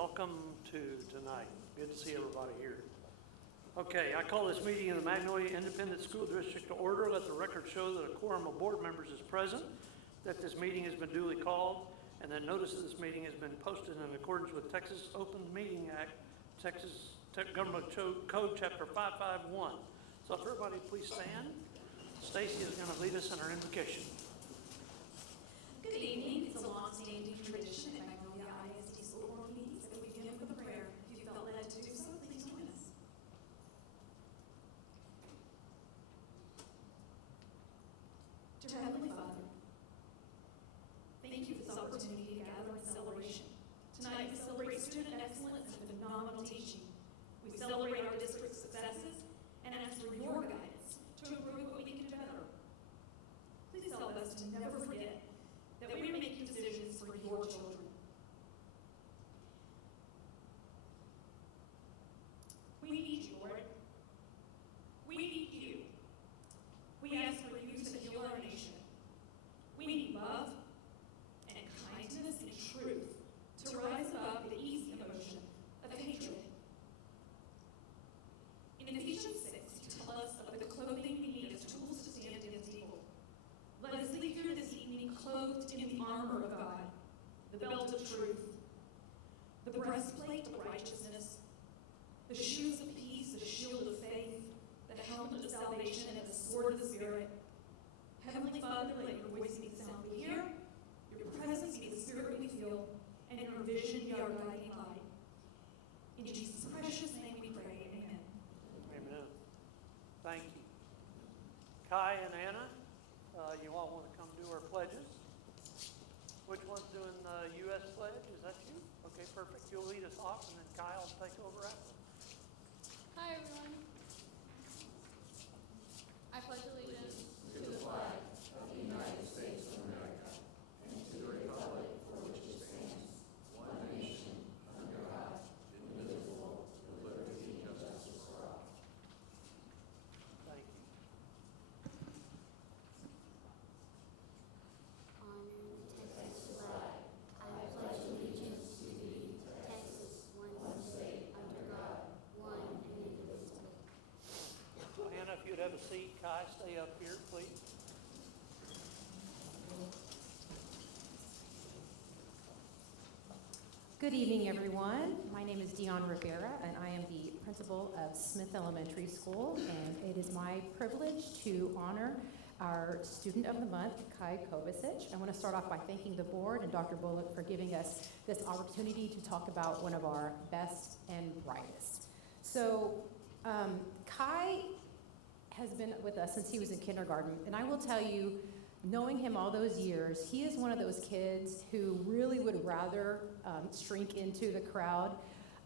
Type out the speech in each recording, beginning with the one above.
welcome to tonight. Good to see everybody here. Okay, I call this meeting of the Magnolia Independent School District to order. Let the record show that a quorum of board members is present, that this meeting has been duly called, and that notice of this meeting has been posted in accordance with Texas Open Meeting Act, Texas Government Code Chapter 551. So if everybody please stand. Stacy is going to lead us in our invocation. Good evening. It's a long-standing tradition at Magnolia ISD school board meetings that we begin with a prayer. If you felt led to do so, please join us. Dear Heavenly Father, thank you for this opportunity to gather in celebration. Tonight we celebrate student excellence and phenomenal teaching. We celebrate our district's successes and ask for your guidance to improve what we can do better. Please help us to never forget that we are making decisions for your children. We need you, Lord. We need you. We ask for you to heal our nation. We need love and kindness and truth to rise above the easy emotion of hatred. In Ephesians 6, you tell us of the clothing we need as tools to stand against evil. Let us leave here this evening clothed in the armor of God, the belt of truth, the breastplate of righteousness, the shoes of peace, the shield of faith, the helmet of salvation, and the sword of the Spirit. Heavenly Father, let your voice be the sound we hear, your presence be the spirit we feel, and your vision be our guiding light. In Jesus' precious name we pray, amen. Amen. Thank you. Kai and Anna, you all want to come do our pledges? Which one's doing the U.S. pledge? Is that you? Okay, perfect. You'll lead us off, and then Kai will take over after. Hi, everyone. I pledge allegiance to the flag of the United States of America and to the republic for which it stands, one nation, under God, indivisible, with liberty and justice for all. Thank you. On the Texas flag, I pledge allegiance to thee, Texas, one state, under God, one and indivisible. Anna, if you'd have a seat. Kai, stay up here, please. Good evening, everyone. My name is Dion Rivera, and I am the principal of Smith Elementary School, and it is my privilege to honor our Student of the Month, Kai Kovacic. I want to start off by thanking the board and Dr. Bullock for giving us this opportunity to talk about one of our best and brightest. So, Kai has been with us since he was in kindergarten, and I will tell you, knowing him all those years, he is one of those kids who really would rather shrink into the crowd.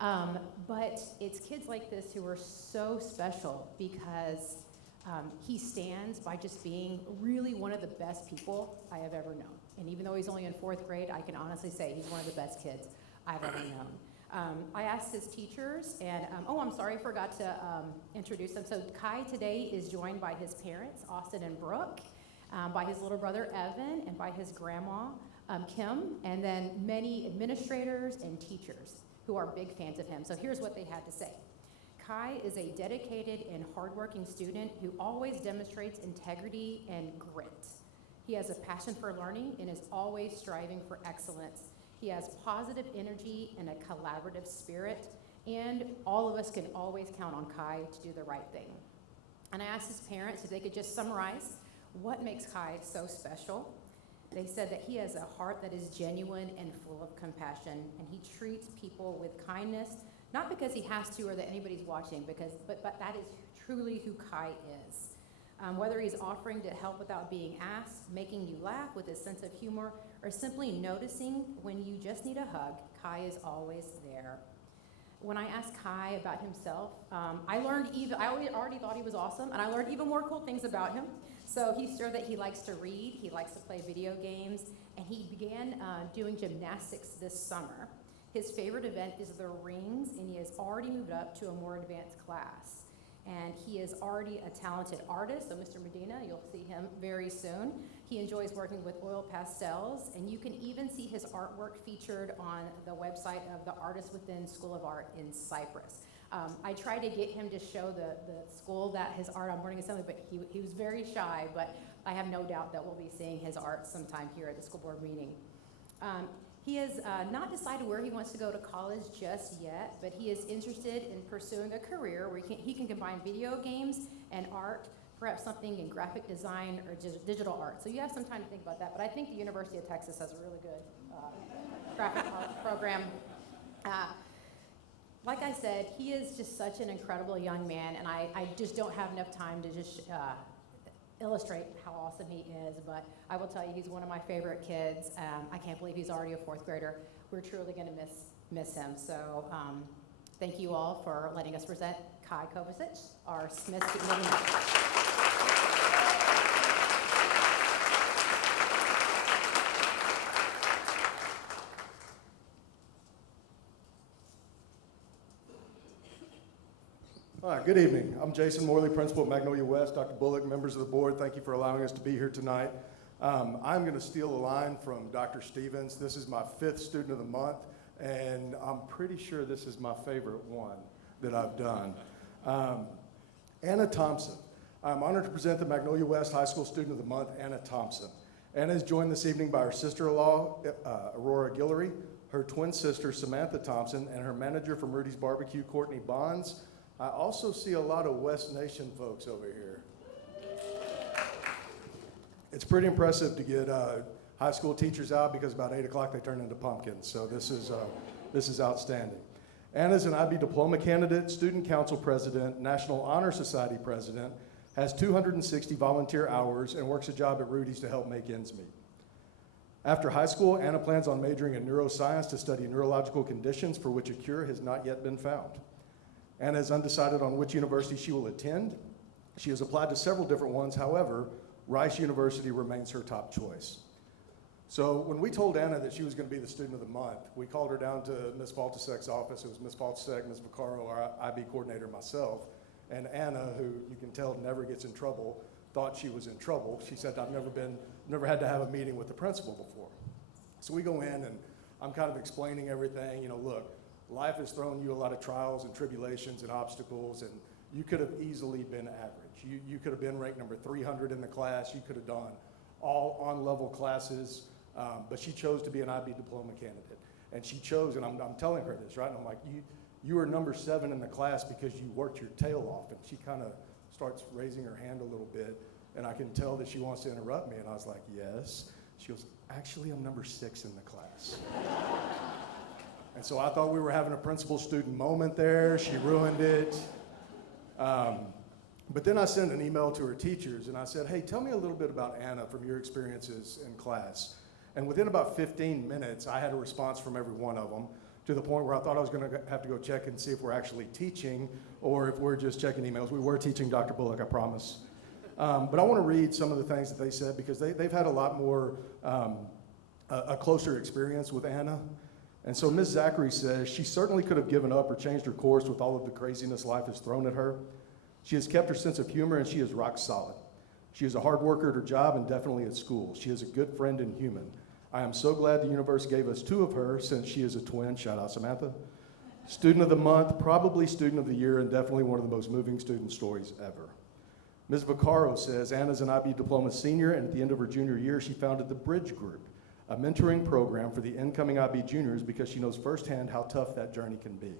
But it's kids like this who are so special because he stands by just being really one of the best people I have ever known. And even though he's only in 4th grade, I can honestly say he's one of the best kids I've ever known. I asked his teachers, and I'm sorry, I forgot to introduce them. So Kai today is joined by his parents, Austin and Brooke, by his little brother, Evan, and by his grandma, Kim, and then many administrators and teachers who are big fans of him. So here's what they had to say. Kai is a dedicated and hardworking student who always demonstrates integrity and grit. He has a passion for learning and is always striving for excellence. He has positive energy and a collaborative spirit, and all of us can always count on Kai to do the right thing. And I asked his parents if they could just summarize what makes Kai so special. They said that he has a heart that is genuine and full of compassion, and he treats people with kindness, not because he has to or that anybody's watching, but that is truly who Kai is. Whether he's offering to help without being asked, making you laugh with his sense of humor, or simply noticing when you just need a hug, Kai is always there. When I asked Kai about himself, I already thought he was awesome, and I learned even more cool things about him. So he shared that he likes to read, he likes to play video games, and he began doing gymnastics this summer. His favorite event is the rings, and he has already moved up to a more advanced class. and he is already a talented artist. So Mr. Medina, you'll see him very soon. He enjoys working with oil pastels, and you can even see his artwork featured on the website of the Artists Within School of Art in Cyprus. I tried to get him to show the school that his art on morning assembly, but he was very shy, but I have no doubt that we'll be seeing his art sometime here at the school board meeting. He has not decided where he wants to go to college just yet, but he is interested in pursuing a career where he can combine video games and art, perhaps something in graphic design or digital art. So you have some time to think about that, but I think the University of Texas has a really good graphic art program. Like I said, he is just such an incredible young man, and I just don't have enough time to just illustrate how awesome he is, but I will tell you he's one of my favorite kids. I can't believe he's already a fourth grader. We're truly going to miss him. So thank you all for letting us present Kai Kovacic, our Smith Student of the Month. All right, good evening. I'm Jason Morley, principal at Magnolia West. Dr. Bullock, members of the board, thank you for allowing us to be here tonight. I'm going to steal a line from Dr. Stevens. This is my 5th Student of the Month, and I'm pretty sure this is my favorite one that I've done. Anna Thompson. I'm honored to present the Magnolia West High School Student of the Month, Anna Thompson. Anna is joined this evening by her sister-in-law, Aurora Guillory, her twin sister, Samantha Thompson, and her manager from Rudy's Barbecue, Courtney Bonds. I also see a lot of West Nation folks over here. It's pretty impressive to get high school teachers out because about 8 o'clock they turn into pumpkins. So this is outstanding. Anna's an IB diploma candidate, student council president, National Honor Society president, has 260 volunteer hours, and works a job at Rudy's to help make ends meet. After high school, Anna plans on majoring in neuroscience to study neurological conditions for which a cure has not yet been found. Anna is undecided on which university she will attend. She has applied to several different ones. However, Rice University remains her top choice. So when we told Anna that she was going to be the Student of the Month, we called her down to Ms. Faltisek's office. It was Ms. Faltisek, Ms. Vaccaro, our IB coordinator, myself, and Anna, who you can tell never gets in trouble, thought she was in trouble. She said, I've never had to have a meeting with the principal before. So we go in, and I'm kind of explaining everything. You know, look, life has thrown you a lot of trials and tribulations and obstacles, and you could have easily been average. You could have been ranked number 300 in the class. You could have done all on-level classes, but she chose to be an IB diploma candidate. And she chose, and I'm telling her this, right? And I'm like, you were number 7 in the class because you worked your tail off. And she kind of starts raising her hand a little bit, and I can tell that she wants to interrupt me. And I was like, yes. She goes, actually, I'm number 6 in the class. And so I thought we were having a principal-student moment there. She ruined it. But then I sent an email to her teachers, and I said, hey, tell me a little bit about Anna from your experiences in class. And within about 15 minutes, I had a response from every one of them, to the point where I thought I was going to have to go check and see if we're actually teaching or if we're just checking emails. We were teaching, Dr. Bullock, I promise. But I want to read some of the things that they said, because they've had a lot more, a closer experience with Anna. And so Ms. Zachary says, she certainly could have given up or changed her course with all of the craziness life has thrown at her. She has kept her sense of humor, and she is rock solid. She is a hard worker at her job and definitely at school. She is a good friend and human. I am so glad the universe gave us 2 of her, since she is a twin. Shout out Samantha. Student of the Month, probably Student of the Year, and definitely one of the most moving student stories ever. Ms. Vaccaro says, Anna's an IB diploma senior, and at the end of her junior year, she founded the Bridge Group, a mentoring program for the incoming IB juniors, because she knows firsthand how tough that journey can be.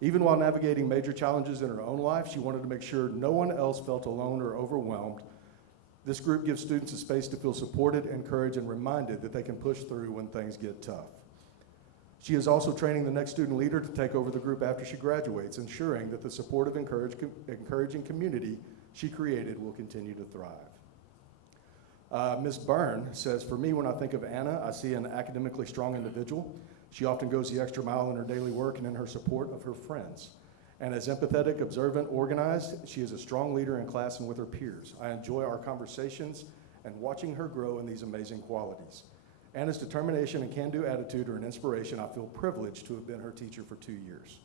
Even while navigating major challenges in her own life, she wanted to make sure no one else felt alone or overwhelmed. This group gives students a space to feel supported, encouraged, and reminded that they can push through when things get tough. She is also training the next student leader to take over the group after she graduates, ensuring that the supportive, encouraging community she created will continue to thrive. Ms. Byrne says, for me, when I think of Anna, I see an academically strong individual. She often goes the extra mile in her daily work and in her support of her friends. And as empathetic, observant, organized, she is a strong leader in class and with her peers. I enjoy our conversations and watching her grow in these amazing qualities. Anna's determination and can-do attitude are an inspiration. I feel privileged to have been her teacher for 2 years.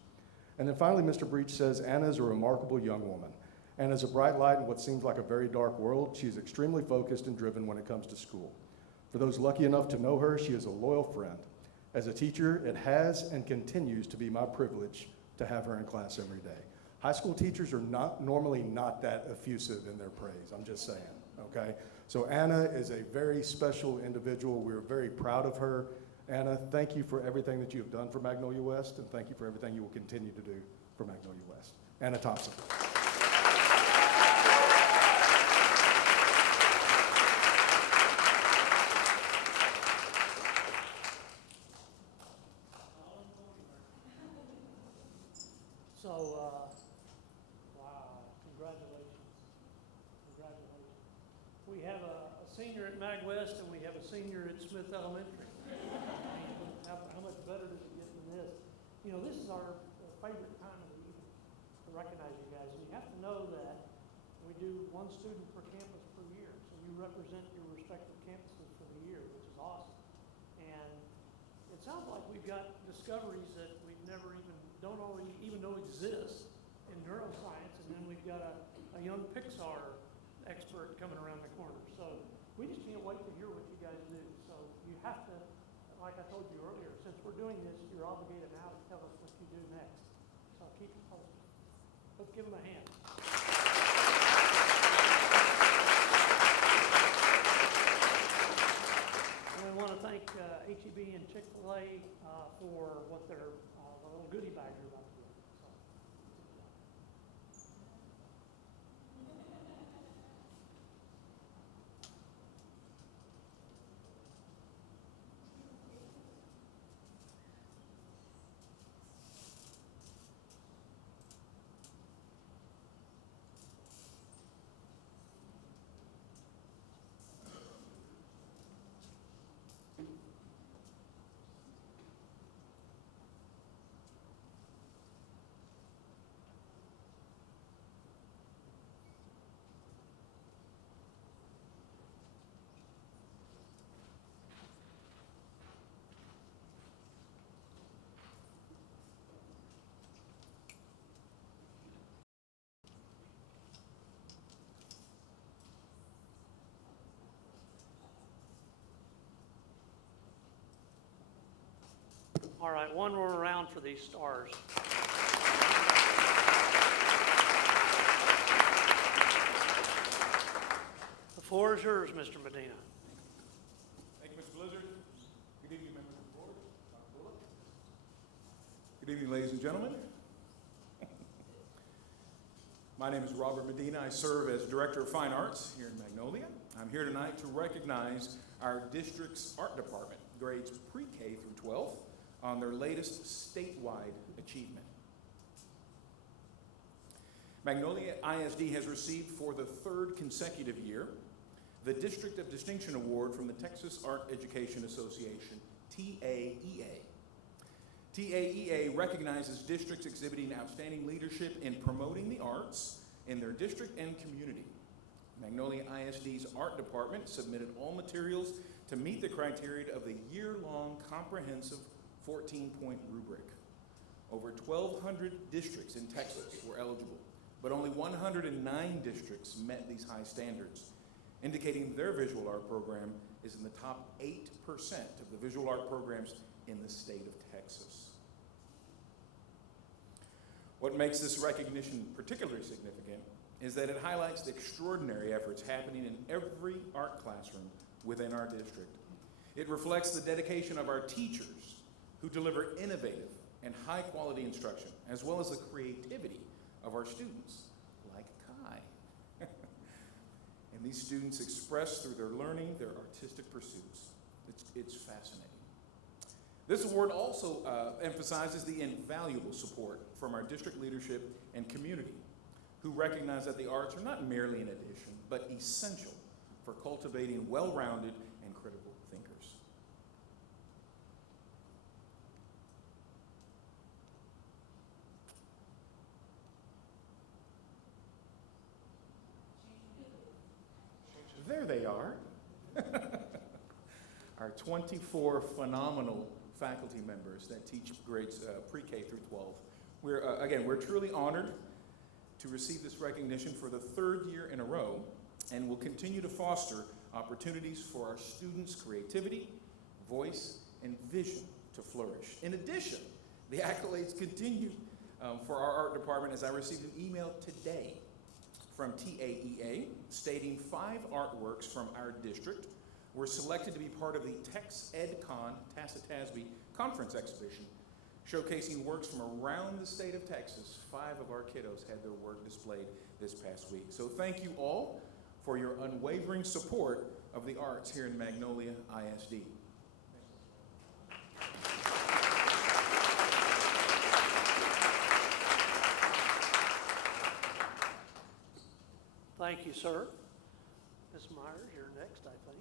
And then finally, Mr. Breach says, Anna is a remarkable young woman. Anna is a bright light in what seems like a very dark world. She is extremely focused and driven when it comes to school. For those lucky enough to know her, she is a loyal friend. As a teacher, it has and continues to be my privilege to have her in class every day. High school teachers are normally not that effusive in their praise, I'm just saying, okay? So Anna is a very special individual. We're very proud of her. Anna, thank you for everything that you have done for Magnolia West, and thank you for everything you will continue to do for Magnolia West. Anna Thompson. So, wow, congratulations. Congratulations. We have a senior at Mag West and we have a senior at Smith Elementary. How much better does it get than this? You know, this is our favorite time of the evening to recognize you guys. And you have to know that we do one student per campus per year. So you represent your respective campuses for the year, which is awesome. And it sounds like we've got discoveries that we've never don't always even know exist in neuroscience, and then we've got a young Pixar expert coming around the corner. So we just can't wait to hear what you guys do. So you have to, like I told you earlier, since we're doing this, you're obligated now to tell us what you do next. So keep it posted. Let's give them a hand. And we want to thank HEB and Chick-fil-A for what their little goodie bags are about to do. All right, one more round for these stars. The floor is yours, Mr. Medina. Thank you, Mr. Blizzard. Good evening, members of the board. Dr. Bullock. Good evening, ladies and gentlemen. My name is Robert Medina. I serve as Director of Fine Arts here in Magnolia. I'm here tonight to recognize our district's art department, grades pre-K through 12, on their latest statewide achievement. Magnolia ISD has received for the third consecutive year the District of Distinction Award from the Texas Art Education Association, TAEA. TAEA recognizes districts exhibiting outstanding leadership in promoting the arts in their district and community. Magnolia ISD's art department submitted all materials to meet the criteria of the year-long comprehensive 14-point rubric. Over 1,200 districts in Texas were eligible, but only 109 districts met these high standards, indicating their visual art program is in the top 8% of the visual art programs in the state of Texas. What makes this recognition particularly significant is that it highlights the extraordinary efforts happening in every art classroom within our district. It reflects the dedication of our teachers who deliver innovative and high-quality instruction, as well as the creativity of our students, like Kai. And these students express through their learning their artistic pursuits. It's fascinating. This award also emphasizes the invaluable support from our district leadership and community, who recognize that the arts are not merely an addition, but essential for cultivating well-rounded and critical thinkers. There they are. Our 24 phenomenal faculty members that teach grades pre-K through 12 We're truly honored to receive this recognition for the third year in a row, and will continue to foster opportunities for our students' creativity, voice, and vision to flourish. In addition, the accolades continue for our art department, as I received an email today from TAEA stating 5 artworks from our district were selected to be part of the TexEdCon Tassatasby Conference Exhibition, showcasing works from around the state of Texas. 5 of our kiddos had their work displayed this past week. So thank you all for your unwavering support of the arts here in Magnolia ISD. Thank you, sir. Ms. Myers, you're next, I think.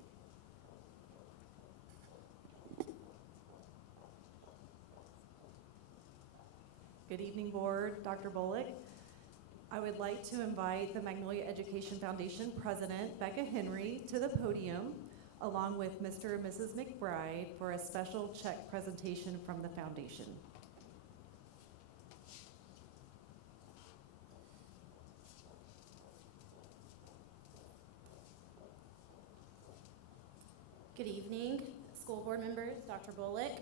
Good evening, Board. Dr. Bullock. I would like to invite the Magnolia Education Foundation President, Becca Henry, to the podium, along with Mr. and Mrs. McBride, for a special check presentation from the foundation. Good evening, school board members, Dr. Bullock,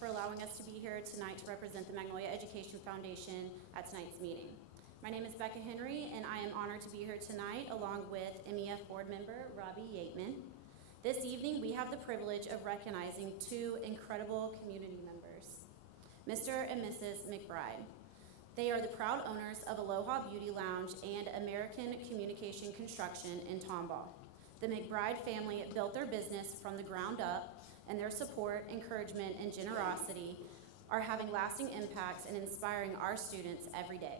for allowing us to be here tonight to represent the Magnolia Education Foundation at tonight's meeting. My name is Becca Henry, and I am honored to be here tonight along with MEF board member Robbie Yateman. This evening, we have the privilege of recognizing 2 incredible community members, Mr. and Mrs. McBride. They are the proud owners of Aloha Beauty Lounge and American Communication Construction in Tomball. The McBride family built their business from the ground up, and their support, encouragement, and generosity are having lasting impacts and inspiring our students every day.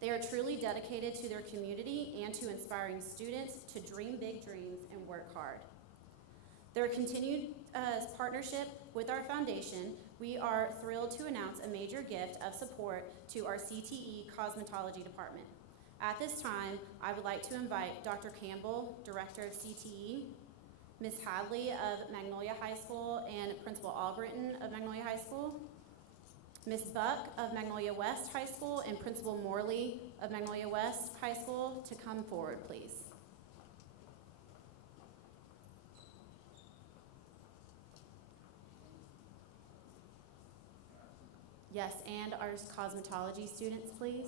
They are truly dedicated to their community and to inspiring students to dream big dreams and work hard. Their continued partnership with our foundation, we are thrilled to announce a major gift of support to our CTE Cosmetology Department. At this time, I would like to invite Dr. Campbell, Director of CTE, Ms. Hadley of Magnolia High School and Principal Albritton of Magnolia High School, Ms. Buck of Magnolia West High School and Principal Morley of Magnolia West High School to come forward, please. Yes, and our cosmetology students, please.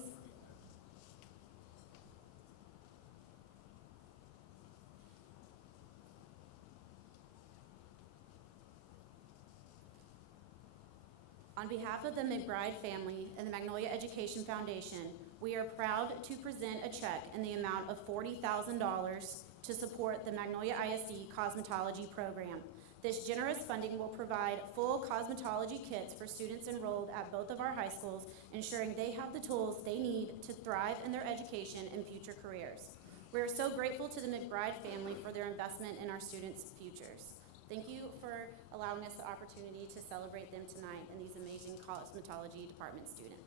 On behalf of the McBride family and the Magnolia Education Foundation, we are proud to present a check in the amount of $40,000 to support the Magnolia ISD cosmetology program. This generous funding will provide full cosmetology kits for students enrolled at both of our high schools, ensuring they have the tools they need to thrive in their education and future careers. We are so grateful to the McBride family for their investment in our students' futures. Thank you for allowing us the opportunity to celebrate them tonight and these amazing cosmetology department students.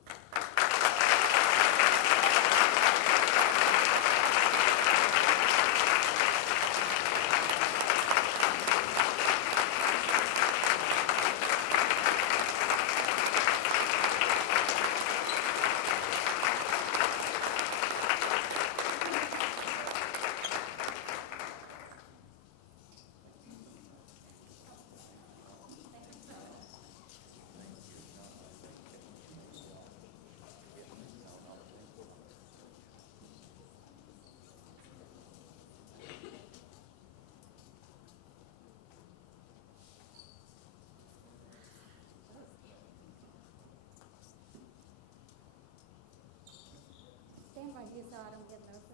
Stand right here so I don't get nervous.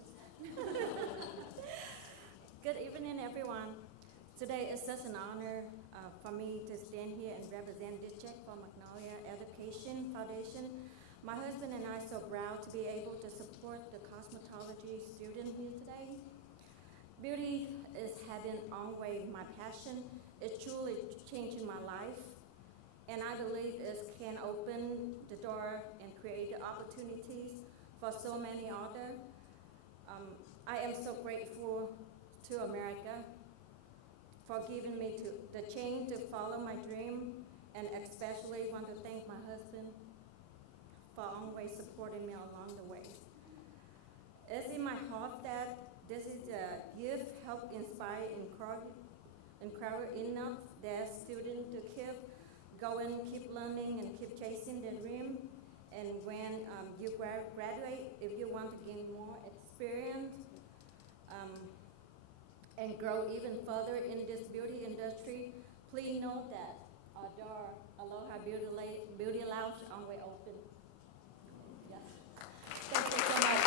Good evening, everyone. Today is such an honor for me to stand here and represent this check for Magnolia Education Foundation. My husband and I are so proud to be able to support the cosmetology student here today. Beauty having always my passion. It's truly changing my life. And I believe it can open the door and create the opportunities for so many others. I am so grateful to America for giving me the chance to follow my dream, and especially want to thank my husband for always supporting me along the way. It's in my heart that this is the youth help inspire and encourage enough their students to keep going, keep learning, and keep chasing their dream. And when you graduate, if you want to gain more experience and grow even further in this beauty industry, please know that our door, Aloha Beauty Lounge, is always open. Yes. Thank you so much.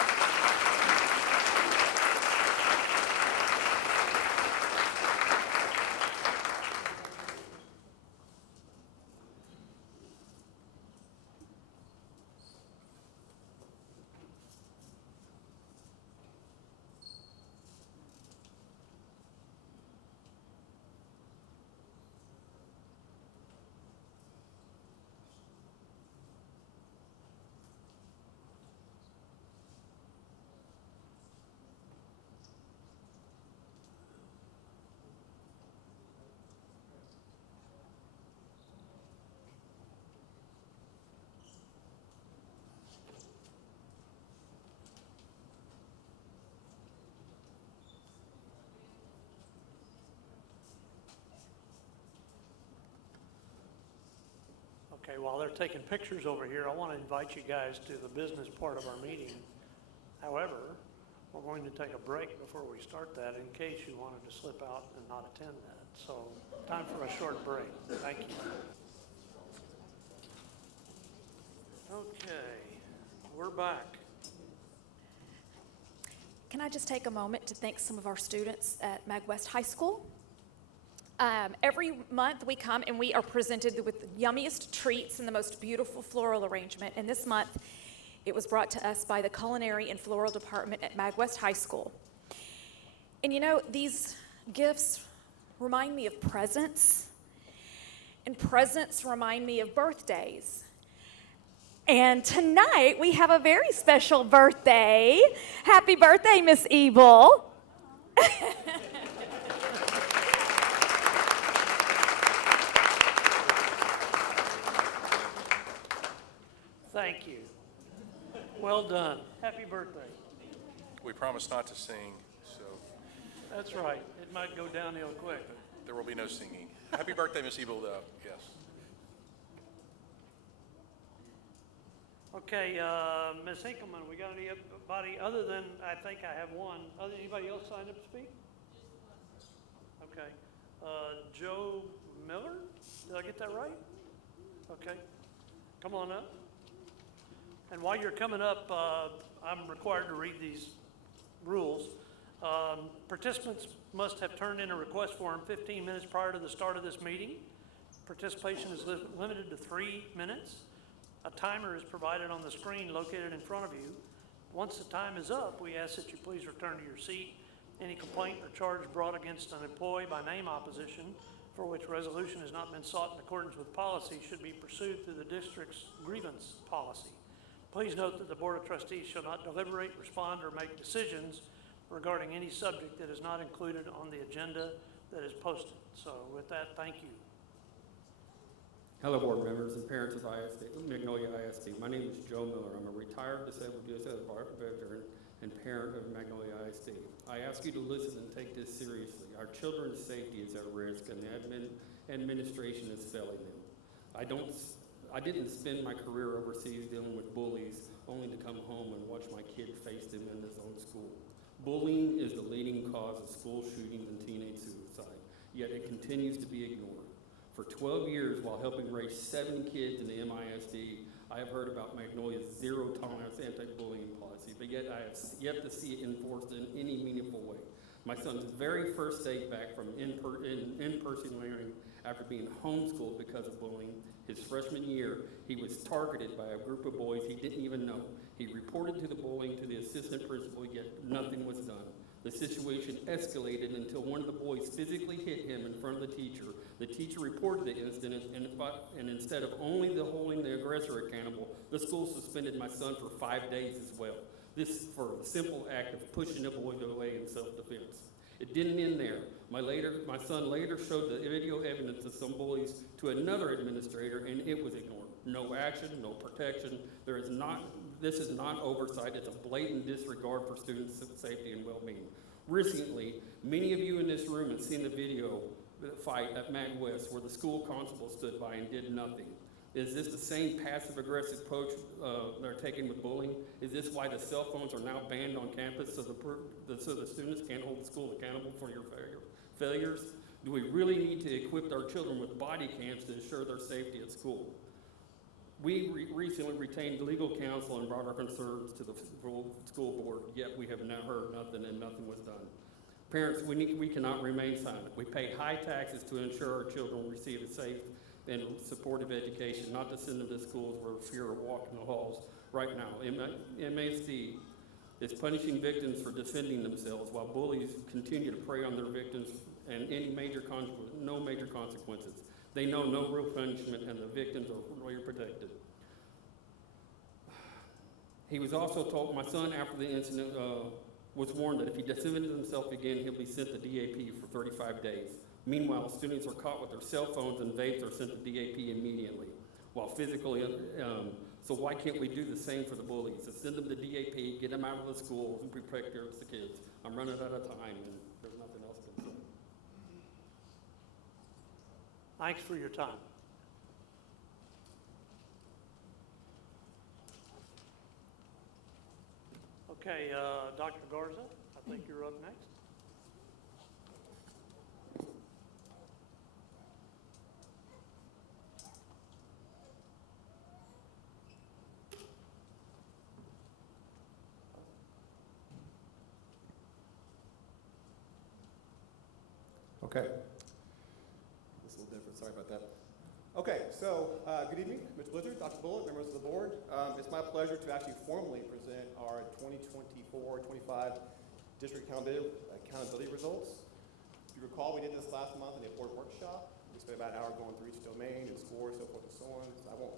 Okay, while they're taking pictures over here, I want to invite you guys to the business part of our meeting. However, we're going to take a break before we start that in case you wanted to slip out and not attend that. So, time for a short break. Thank you. Okay, we're back. Can I just take a moment to thank some of our students at Mag West High School? Every month we come and we are presented with the yummiest treats and the most beautiful floral arrangement. And this month it was brought to us by the Culinary and Floral Department at Mag West High School. And you know, these gifts remind me of presents, and presents remind me of birthdays. And tonight we have a very special birthday. Happy birthday, Miss Ebel. Thank you. Well done. Happy birthday. We promise not to sing, so That's right. It might go downhill quick. there will be no singing. Happy birthday, Miss Ebel, though. Yes. Okay, Ms. Hinkleman, we got anybody other than, I think I have one. Anybody else signed up to speak? Okay. Joe Miller? Did I get that right? Okay. Come on up. And while you're coming up, I'm required to read these rules. Participants must have turned in a request form 15 minutes prior to the start of this meeting. Participation is limited to 3 minutes. A timer is provided on the screen located in front of you. Once the time is up, we ask that you please return to your seat. Any complaint or charge brought against an employee by name opposition for which resolution has not been sought in accordance with policy should be pursued through the district's grievance policy. Please note that the Board of Trustees shall not deliberate, respond, or make decisions regarding any subject that is not included on the agenda that is posted. So with that, thank you. Hello, board members and parents of Magnolia ISD. My name is Joe Miller. I'm a retired disabled veteran and parent of Magnolia ISD. I ask you to listen and take this seriously. Our children's safety is at risk, and the administration is failing them. I didn't spend my career overseas dealing with bullies, only to come home and watch my kid face them in his own school. Bullying is the leading cause of school shootings and teenage suicide, yet it continues to be ignored. For 12 years, while helping raise 7 kids in the MISD, I have heard about Magnolia's zero-tolerance anti-bullying policy, but yet I have yet to see it enforced in any meaningful way. My son's very first day back from in-person learning after being homeschooled because of bullying, his freshman year, he was targeted by a group of boys he didn't even know. He reported to the bullying to the assistant principal, yet nothing was done. The situation escalated until one of the boys physically hit him in front of the teacher. The teacher reported the incident, and instead of only holding the aggressor accountable, the school suspended my son for 5 days as well. This for the simple act of pushing the boy away in self-defense. It didn't end there. My son later showed the video evidence of some bullies to another administrator, and it was ignored. No action, no protection. This is not oversight. It's a blatant disregard for students' safety and well-being. Recently, many of you in this room have seen the video fight at Mag West where the school constable stood by and did nothing. Is this the same passive-aggressive approach they're taking with bullying? Is this why the cell phones are now banned on campus so the students can't hold the school accountable for your failures? Do we really need to equip our children with body cams to ensure their safety at school? We recently retained legal counsel and brought our concerns to the school board, yet we have not heard nothing and nothing was done. Parents, we cannot remain silent. We pay high taxes to ensure our children receive a safe and supportive education, not to send them to schools where fear of walking the halls right now. MASD is punishing victims for defending themselves while bullies continue to prey on their victims and no major consequences. They know no real punishment and the victims are really protected. He was also told, my son after the incident was warned that if he defended himself again, he'll be sent to DAP for 35 days. Meanwhile, students are caught with their cell phones and vapes are sent to DAP immediately, while physically, so why can't we do the same for the bullies? So send them to DAP, get them out of the schools, and protect the kids. I'm running out of time, and there's nothing else to say. Thanks for your time. Okay, Dr. Garza, I think you're up next. Okay. This is a little different, sorry about that. Okay, so good evening, Mr. Blizzard, Dr. Bullitt, members of the board. It's my pleasure to actually formally present our 2024-25 district accountability results. If you recall, we did this last month in the board workshop. We spent about an hour going through each domain and scores, so forth and so on. So I won't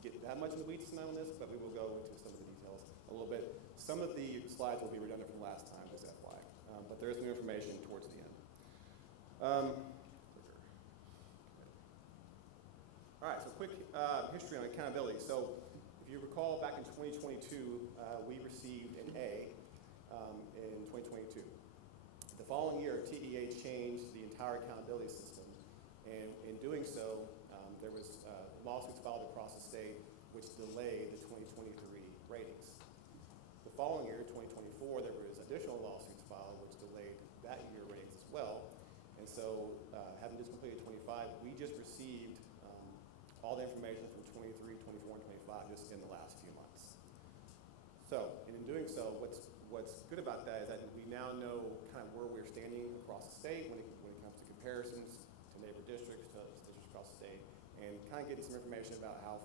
get that much in the weeds tonight on this, but we will go into some of the details a little bit. Some of the slides will be redundant from last time, just FYI, but there is new information towards the end. All right, so quick history on accountability. So if you recall, back in 2022, we received an A in 2022. The following year, TEA changed the entire accountability system, and in doing so, there was lawsuits filed across the state which delayed the 2023 ratings. The following year, 2024, there was additional lawsuits filed which delayed that year ratings as well. And so, having just completed 25, we just received all the information from 23, 24, and 25 just in the last few months. So, and in doing so, what's good about that is that we now know kind of where we're standing across the state when it comes to comparisons to neighbor districts, to districts across the state, and kind of getting some information about how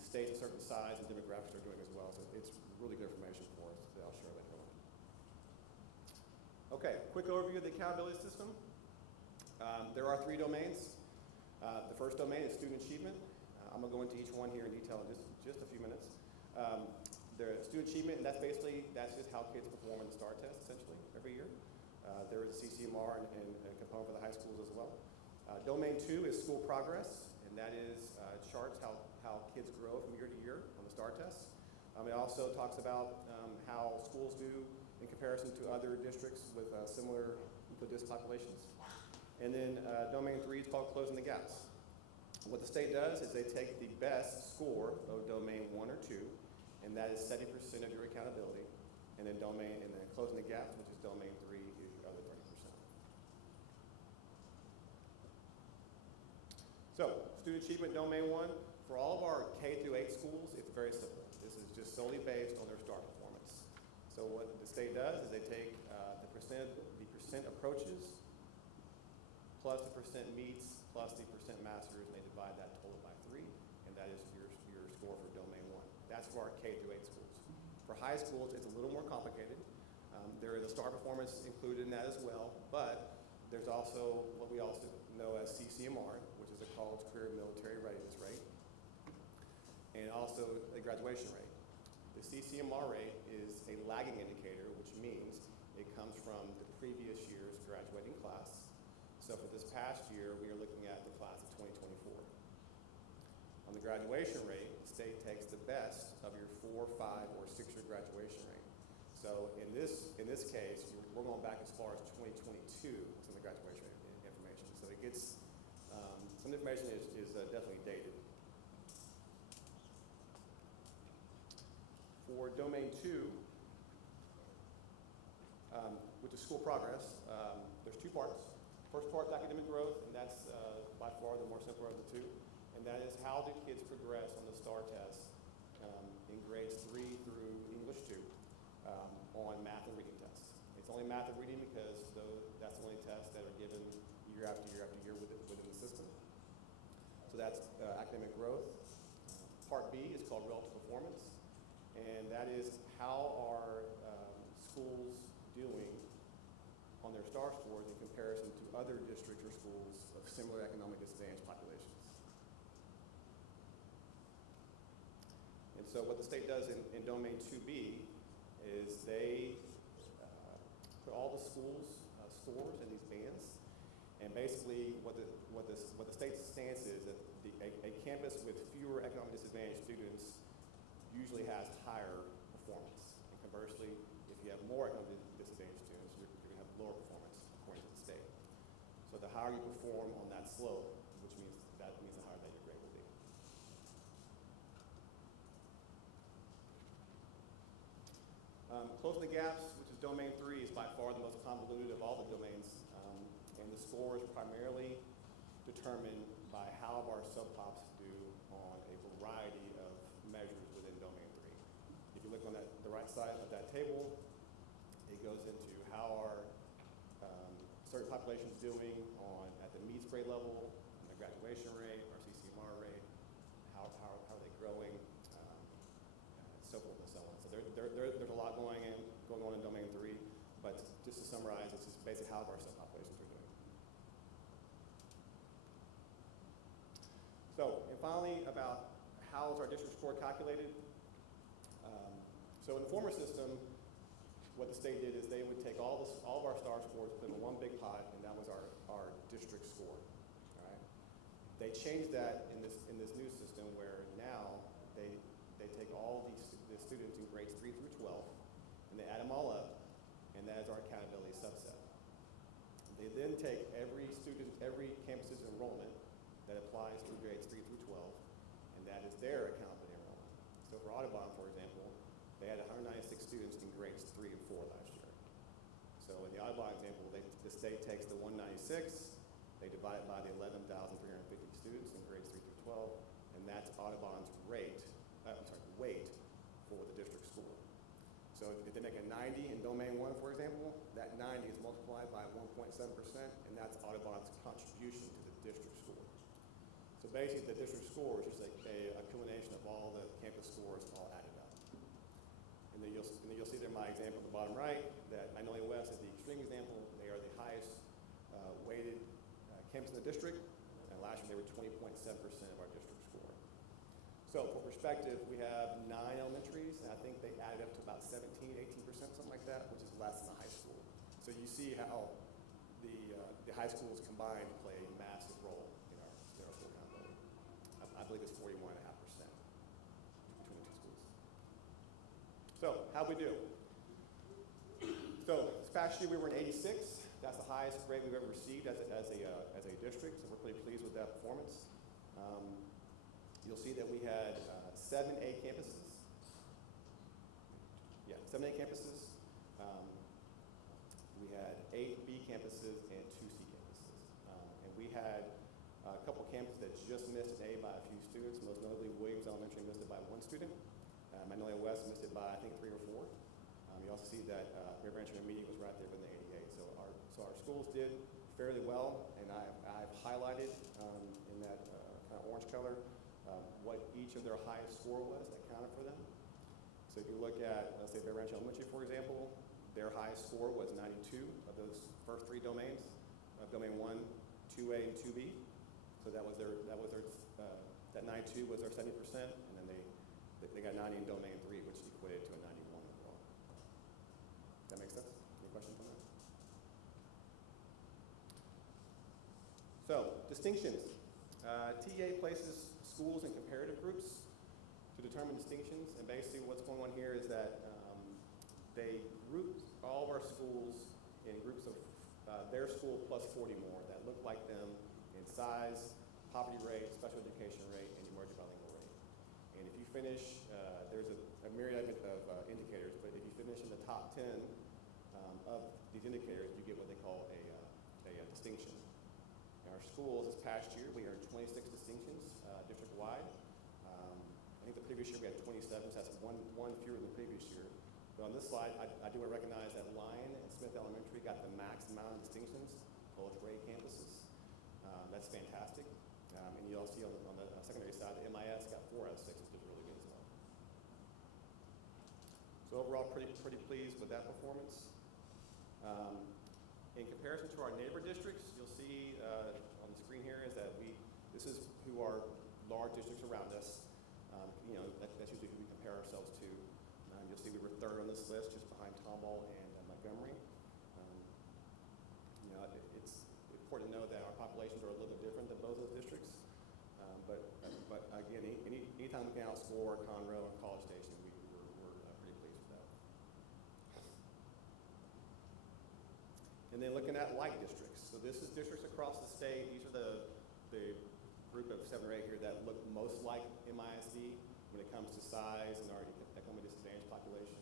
states of certain size and demographics are doing as well. So it's really good information for us that I'll share later on. Okay, quick overview of the accountability system. There are 3 domains. The first domain is student achievement. I'm going to go into each one here in detail in just a few minutes. The student achievement, and that's just how kids perform in the STAR test, essentially, every year. There is a CCMR and a component for the high schools as well. Domain 2 is school progress, and that is charts how kids grow from year to year on the STAR test. It also talks about how schools do in comparison to other districts with similar eco-disc populations. And then domain 3 is called closing the gaps. What the state does is they take the best score of domain 1 or 2, and that is 70% of your accountability. And then closing the gaps, which is domain 3, is your other 30%. So, student achievement domain 1, for all of our K through 8 schools, it's very simple. This is just solely based on their STAR performance. So what the state does is they take the percent approaches plus the percent meets plus the percent masters, and they divide that total by 3, and that is your score for domain 1. That's for our K through 8 schools. For high schools, it's a little more complicated. There is a STAR performance included in that as well, but there's also what we also know as CCMR, which is a college career military readiness rate, and also a graduation rate. The CCMR rate is a lagging indicator, which means it comes from the previous year's graduating class. So for this past year, we are looking at the class of 2024. graduation rate, the state takes the best of your 4, 5, or 6-year graduation rate. So in this case, we're going back as far as 2022, some of the graduation rate information. So it gets, some information is definitely dated. For domain 2, which is school progress, there's 2 parts. First part is academic growth, and that's by far the more simpler of the two. And that is, how do kids progress on the STAR test in grades 3 through English 2 on math and reading tests. It's only math and reading because that's the only tests that are given year after year after year within the system. So that's academic growth. Part B is called relative performance, and that is, how are schools doing on their STAR scores in comparison to other districts or schools of similar economic disadvantaged populations. And so what the state does in domain 2B is they put all the schools' scores in these bands, and basically what the state's stance is that a campus with fewer economic disadvantaged students usually has higher performance. And conversely, if you have more economically disadvantaged students, you're going to have lower performance according to the state. So the higher you perform on that slope, which means the higher that your grade will be. Closing the gaps, which is domain 3, is by far the most convoluted of all the domains, and the score is primarily determined by how our subpops do on a variety of measures within domain 3. If you look on the right side of that table, it goes into how are certain populations doing at the means grade level, on the graduation rate, our CCMR rate, how are they growing, so forth and so on. So there's a lot going on in domain 3, but just to summarize, it's just basically how our subpopulations are doing. So, and finally, about how is our district score calculated? So in the former system, what the state did is they would take all of our STAR scores, put them in one big pot, and that was our district score. All right. They changed that in this new system, where now they take all the students in grades 3 through 12, and they add them all up, and that is our accountability subset. They then take every campus's enrollment that applies to grades 3 through 12, and that is their accountability enrollment. So for Audubon, for example, they had 196 students in grades 3 and 4 last year. So in the Audubon example, the state takes the 196, they divide it by the 11,350 students in grades 3 through 12, and that's Audubon's weight for the district score. So if they make a 90 in domain 1, for example, that 90 is multiplied by 1.7%, and that's Audubon's contribution to the district score. So basically, the district score is just a accumulation of all the campus scores all added up. And then you'll see there in my example at the bottom right that Magnolia West is the extreme example. They are the highest weighted campus in the district, and last year they were 20.7% of our district score. So for perspective, we have 9 elementaries, and I think they added up to about 17, 18%, something like that, which is less than the high school. So you see how the high schools combined play a massive role in our school accountability. I believe it's 41.5% between the two schools. So how'd we do? So this past year we were in 86. That's the highest grade we've ever received as a district, so we're pretty pleased with that performance. You'll see that we had 7 A campuses. Yeah, 7 A campuses. We had 8 B campuses and 2 C campuses. And we had a couple campuses that just missed an A by a few students. Most notably, Williams Elementary missed it by 1 student. Magnolia West missed it by, I think, 3 or 4. You also see that Rio Rancho Intermediate was right there with the 88. So our schools did fairly well, and I've highlighted in that kind of orange color what each of their highest score was that counted for them. So if you look at, let's say, Rio Rancho Elementary, for example, their highest score was 92 of those first 3 domains, domain 1, 2A, and 2B. So that 92 was their 70%, and then they got 90 in domain 3, which equated to a 91 overall. Does that make sense? Any questions on that? So distinctions. TA places schools in comparative groups. to determine distinctions. And basically what's going on here is that they group all of our schools in groups of their school plus 40 more that look like them in size, poverty rate, special education rate, and emerging bilingual rate. And if you finish, there's a myriad of indicators, but if you finish in the top 10 of these indicators, you get what they call a distinction. In our schools this past year, we earned 26 distinctions district-wide. I think the previous year we had 27, so that's one fewer than the previous year. But on this slide, I do want to recognize that Lyon and Smith Elementary got the max amount of distinctions, both grade campuses. That's fantastic. And you'll see on the secondary side, the MIS got 4 out of 6, which is really good as well. So overall, pretty pleased with that performance. In comparison to our neighbor districts, you'll see on the screen here is that this is who are large districts around us. That's usually who we compare ourselves to. You'll see we were 3rd on this list, just behind Tomball and Montgomery. It's important to know that our populations are a little bit different than both those districts. But again, anytime we can outscore Conroe and College Station, we're pretty pleased with that. And then looking at like districts. So this is districts across the state. These are the group of 7 or 8 here that look most like MISD when it comes to size and our economically disadvantaged population,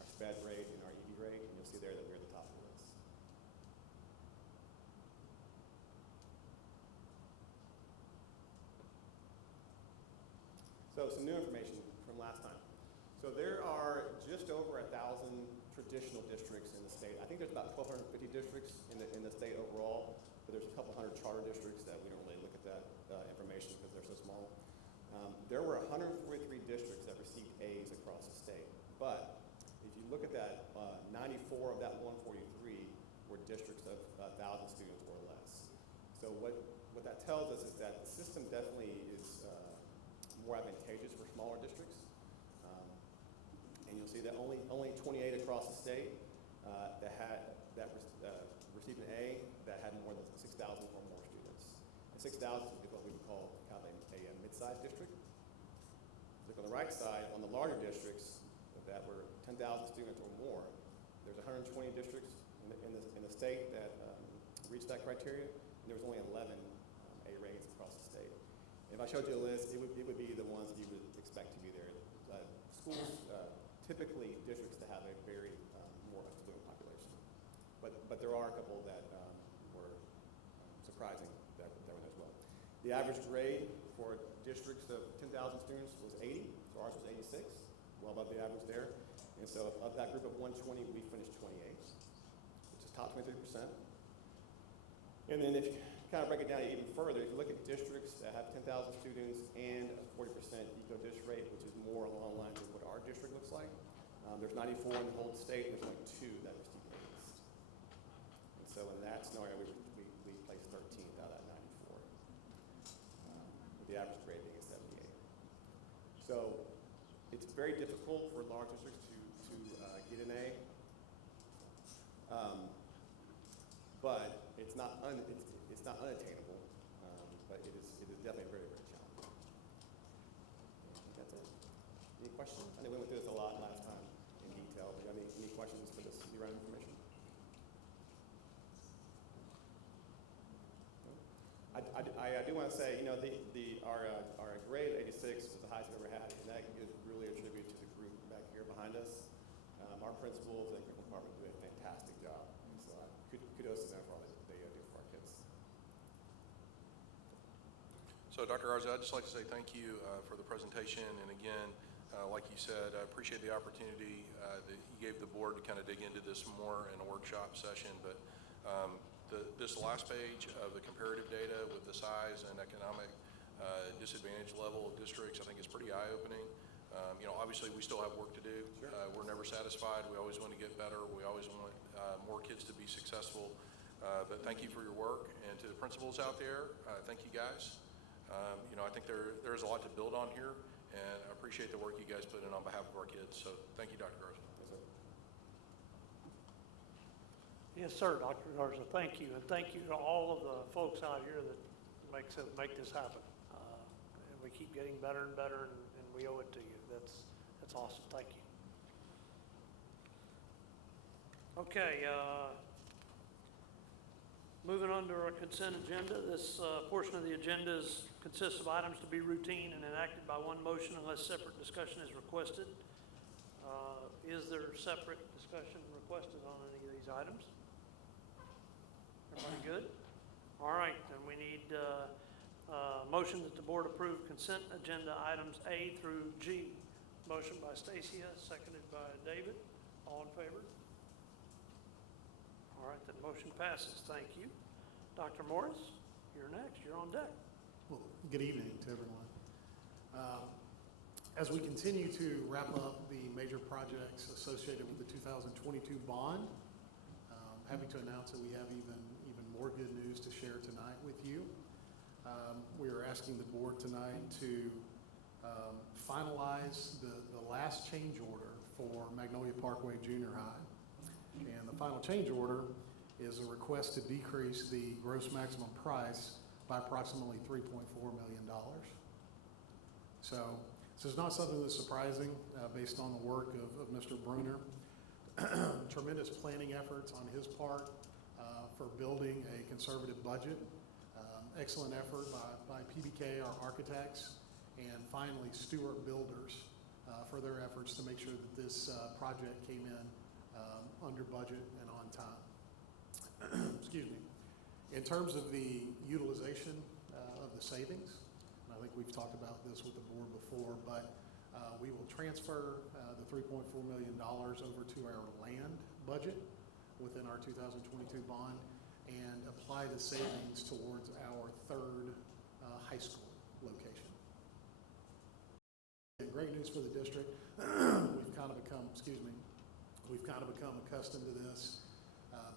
our SPED rate, and our ED rate. And you'll see there that we're at the top of the list. So some new information from last time. So there are just over 1,000 traditional districts in the state. I think there's about 1,250 districts in the state overall, but there's a couple hundred charter districts that we don't really look at that information because they're so small. There were 143 districts that received A's across the state, but if you look at that, 94 of that 143 were districts of 1,000 students or less. So what that tells us is that the system definitely is more advantageous for smaller districts. And you'll see that only 28 across the state received an A that had more than 6,000 or more students. And 6,000 is what we would call kind of a mid-sized district. Look on the right side, on the larger districts that were 10,000 students or more, there's 120 districts in the state that reached that criteria, and there was only 11 A rates across the state. And if I showed you a list, it would be the ones that you would expect to be there. Schools, typically districts that have a very more affluent population. But there are a couple that were surprising that were there as well. The average grade for districts of 10,000 students was 80, so ours was 86, well above the average there. And so of that group of 120, we finished 28, which is top 23%. And then if you kind of break it down even further, if you look at districts that have 10,000 students and a 40% eco-dish rate, which is more along the lines of what our district looks like, there's 94 in the whole state, and there's only 2 that received A's. And so in that scenario, we placed 13th out of that 94, with the average grade being a 78. So it's very difficult for large districts to get an A, but it's not unattainable, but it is definitely very, very challenging. I think that's it. Any questions? I know we went through this a lot last time in detail. Do you have any questions for this round of information? No? I do want to say, our grade 86 was the highest we've ever had, and that is really a tribute to the group back here behind us. Our principals and curriculum department do a fantastic job. So kudos to them for all that they do for our kids. So Dr. Garza, I'd just like to say thank you for the presentation. And again, like you said, I appreciate the opportunity that you gave the board to kind of dig into this more in a workshop session. But this last page of the comparative data with the size and economic disadvantage level of districts, I think is pretty eye-opening. Obviously we still have work to do. Sure. We're never satisfied. We always want to get better. We always want more kids to be successful. But thank you for your work. And to the principals out there, thank you guys. I think there's a lot to build on here, and I appreciate the work you guys put in on behalf of our kids. So thank you, Dr. Garza. Yes, sir, Dr. Garza, thank you. And thank you to all of the folks out here that make this happen. We we keep getting better and better, and we owe it to you. That's awesome. Thank you. Okay, moving on to our consent agenda. This portion of the agenda consists of items to be routine and enacted by one motion unless separate discussion is requested. Is there separate discussion requested on any of these items? Everybody good? All right, then we need motion that the board approve consent agenda items A through G. Motion by Stacia, seconded by David. All in favor? All right, that motion passes. Thank you. Dr. Morris, you're next. You're on deck. Well, good evening to everyone. As we continue to wrap up the major projects associated with the 2022 bond, happy to announce that we have even more good news to share tonight with you. We are asking the board tonight to finalize the last change order for Magnolia Parkway Junior High. And the final change order is a request to decrease the gross maximum price by approximately $3.4 million. So this is not something that's surprising based on the work of Mr. Bruner. Tremendous planning efforts on his part for building a conservative budget. Excellent effort by PBK, our architects, and finally Stewart Builders for their efforts to make sure that this project came in under budget and on time. Excuse me. In terms of the utilization of the savings, and I think we've talked about this with the board before, but we will transfer the $3.4 million over to our land budget within our 2022 bond and apply the savings towards our third high school location. And great news for the district. We've kind of become accustomed to this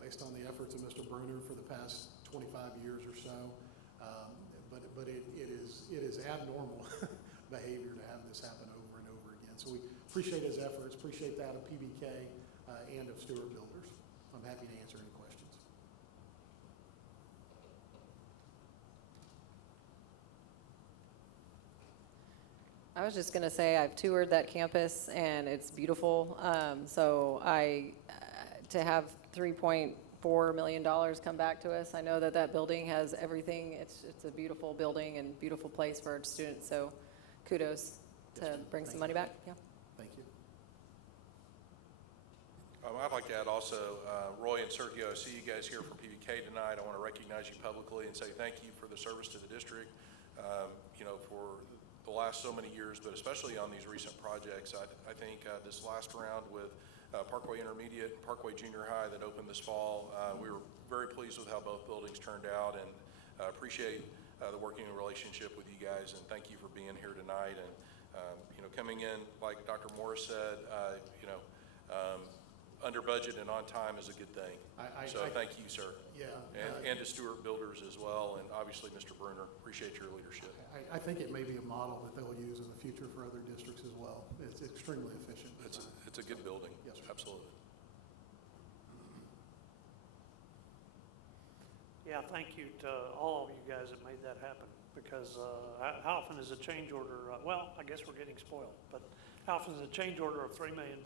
based on the efforts of Mr. Bruner for the past 25 years or so. But it is abnormal behavior to have this happen over and over again. So we appreciate his efforts, appreciate that of PBK and of Stewart Builders. I'm happy to answer any questions. I was just going to say I've toured that campus and it's beautiful. To have $3.4 million come back to us, I know that building has everything. It's a beautiful building and beautiful place for our students. So kudos to bring some money back. Yeah. Thank you. I'd like to add also, Roy and Sergio, I see you guys here from PBK tonight. I want to recognize you publicly and say thank you for the service to the district, for the last so many years, but especially on these recent projects. I think this last round with Parkway Intermediate and Parkway Junior High that opened this fall, we were very pleased with how both buildings turned out, and appreciate the working relationship with you guys, and thank you for being here tonight. And coming in, like Dr. Morris said, under budget and on time is a good thing. So thank you, sir. Yeah. And to Stewart Builders as well, and obviously Mr. Bruner. Appreciate your leadership. I think it may be a model that they'll use in the future for other districts as well. It's extremely efficient. It's a good building. Yes, sir. Absolutely. Yeah, thank you to all of you guys that made that happen, because how often is a change order, well, I guess we're getting spoiled, but how often is a change order of $3 million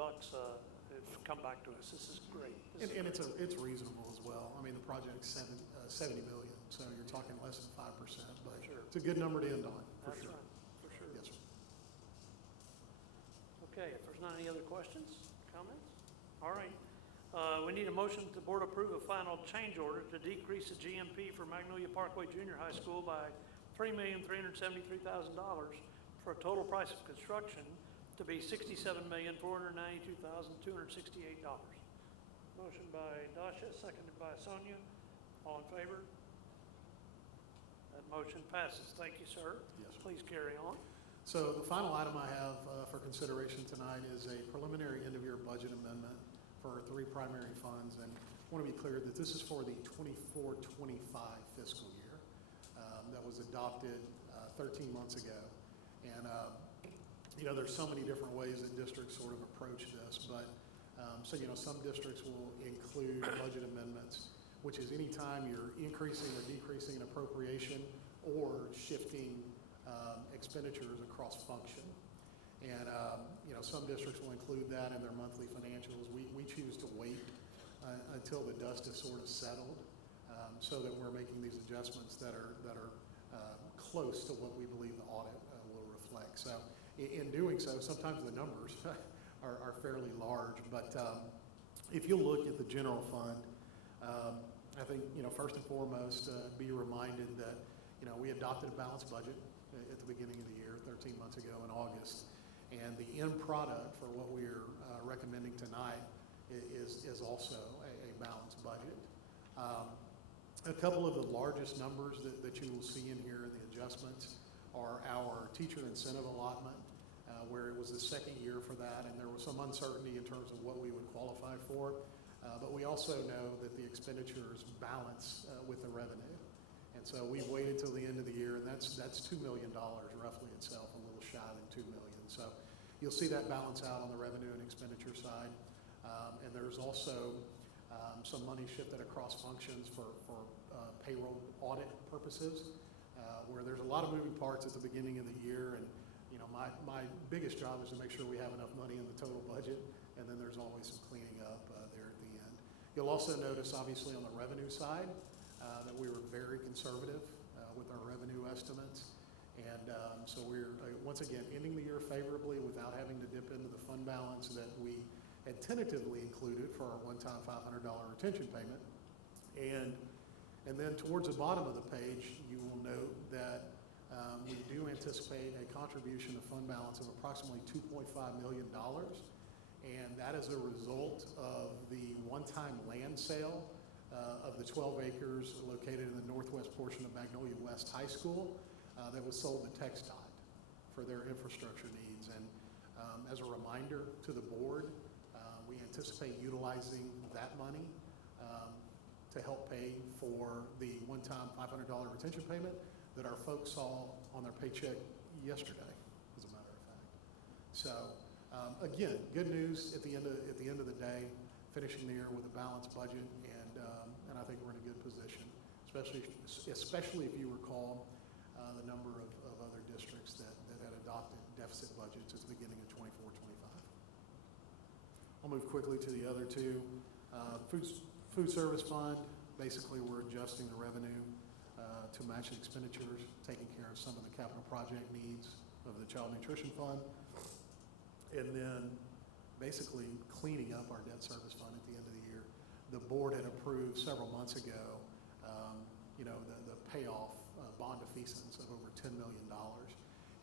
come back to us? This is great. And it's reasonable as well. I mean, the project's $70 million, so you're talking less than 5%, but Sure. it's a good number to end on, for That's sure. right, for sure. Yes, sir. Okay, if there's not any other questions, comments? All right. We need a motion that the board approve a final change order to decrease the GMP for Magnolia Parkway Junior High School by $3,373,000 for a total price of construction to be $67,492,268. Motion by Dasha, seconded by Sonia. All in favor? That motion passes. Thank you, sir. Yes, sir. Please carry on. So the final item I have for consideration tonight is a preliminary end-of-year budget amendment for 3 primary funds. And I want to be clear that this is for the 24-25 fiscal year that was adopted 13 months ago. And there's so many different ways that districts sort of approach this, but some districts will include budget amendments, which is any time you're increasing or decreasing an appropriation or shifting expenditures across function. And, some districts will include that in their monthly financials. We choose to wait until the dust is sort of settled, so that we're making these adjustments that are close to what we believe the audit will reflect. So in doing so, sometimes the numbers are fairly large, but if you look at the general fund, I think, first and foremost, be reminded that, we adopted a balanced budget at the beginning of the year, 13 months ago in August. And the end product for what we are recommending tonight is also a balanced budget. A couple of the largest numbers that you will see in here in the adjustments are our teacher incentive allotment, where it was the second year for that, and there was some uncertainty in terms of what we would qualify for. But we also know that the expenditures balance with the revenue. And so we've waited till the end of the year, and that's $2 million roughly itself, a little shy than $2 million. So you'll see that balance out on the revenue and expenditure side. And there's also some money shifted across functions for payroll audit purposes, where there's a lot of moving parts at the beginning of the year. And my biggest job is to make sure we have enough money in the total budget, and then there's always some cleaning up there at the end. You'll also notice, obviously, on the revenue side, that we were very conservative with our revenue estimates. And so we're, once again, ending the year favorably without having to dip into the fund balance that we had tentatively included for our one-time $500 retention payment. And then towards the bottom of the page, you will note that we do anticipate a contribution to fund balance of approximately $2.5 million. And that is a result of the one-time land sale of the 12 acres located in the northwest portion of Magnolia West High School that was sold to TxDOT for their infrastructure needs. And as a reminder to the board, we anticipate utilizing that money to help pay for the one-time $500 retention payment that our folks saw on their paycheck yesterday, as a matter of fact. So again, good news at the end of the day, finishing the year with a balanced budget, and I think we're in a good position, especially if you recall the number of other districts that had adopted deficit budgets at the beginning of 24-25. I'll move quickly to the other two. Food service fund, basically we're adjusting the revenue to match the expenditures, taking care of some of the capital project needs of the child nutrition fund, and then basically cleaning up our debt service fund at the end of the year. The board had approved several months ago, the payoff bond defeasance of over $10 million,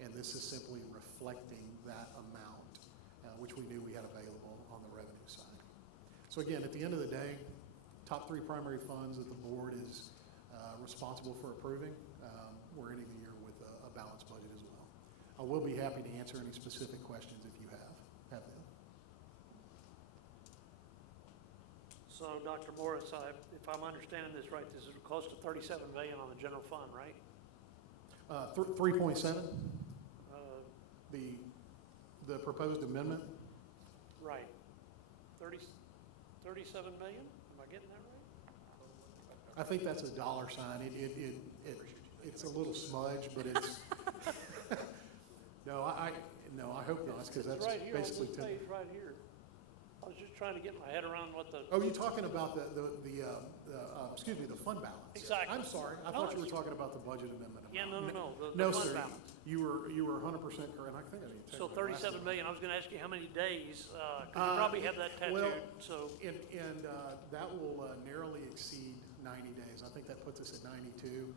and this is simply reflecting that amount, which we knew we had available on the revenue side. So again, at the end of the day, top three primary funds that the board is responsible for approving. We're ending the year with a balanced budget as well. I will be happy to answer any specific questions if you have them. So, Dr. Morris, if I'm understanding this right, this is close to $37 million on the general fund, right? 3.7, the proposed amendment. Right. 37 million? Am I getting that right? I think that's a dollar sign. It's a little smudge, but it's no, I hope not, because that's right here basically on this page right here. I was just trying to get my head around what the. Oh, you're talking about the fund balance. Exactly. I'm sorry. I thought you were talking about the budget amendment. Yeah, no. No, the fund sir. balance. You were 100% correct. I think I need to So take my glasses 37 million. I was going to ask you how many days. Because you probably have that tattooed. Well, so. And that will narrowly exceed 90 days. I think that puts us at 92.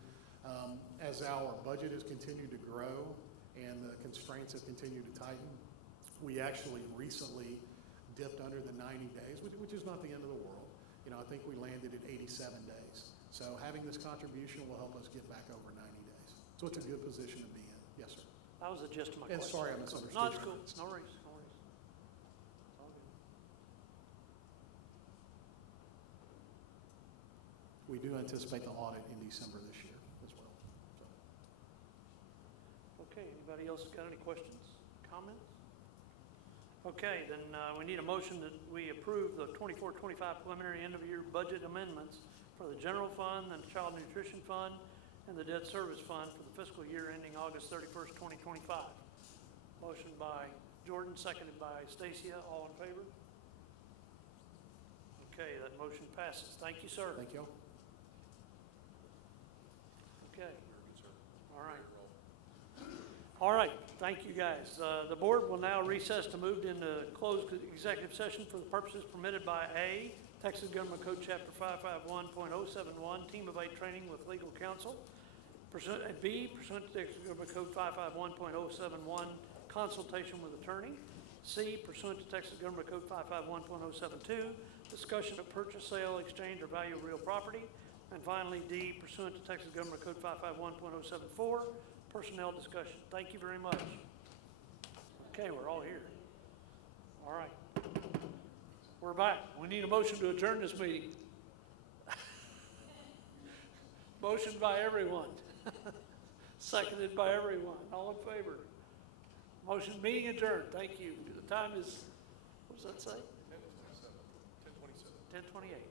As our budget has continued to grow and the constraints have continued to tighten, we actually recently dipped under the 90 days, which is not the end of the world. I think we landed at 87 days. So having this contribution will help us get back over 90 days. So it's a good position to be in. Yes, sir. That was the gist of my And question. sorry, I misunderstood. No, it's cool. No worries. No worries. It's all good. We do anticipate the audit in December this year as well. Okay, anybody else got any questions, comments? Okay, then we need a motion that we approve the 24-25 preliminary end-of-year budget amendments for the general fund and the child nutrition fund and the debt service fund for the fiscal year ending August 31st, 2025. Motion by Jordan, seconded by Stacia. All in favor? Okay, that motion passes. Thank you, sir. Thank you. Okay, Very good, sir. all right. Roll. All right, thank you, guys. The board will now recess to move into closed executive session for the purposes permitted by A, Texas Government Code Chapter 551.071, Team of 8 Training with Legal Counsel. And B, pursuant to Texas Government Code 551.071, Consultation with Attorney. C, pursuant to Texas Government Code 551.072, Discussion of purchase, sale, exchange, or value of real property. And finally, D, pursuant to Texas Government Code 551.074, personnel discussion. Thank you very much. Okay, we're all here. All right. We're back. We need a motion to adjourn this meeting. Motion by everyone. Seconded by everyone. All in favor? Motion, meeting adjourned. Thank you. The time is, what does that say? 10:27. 10:28.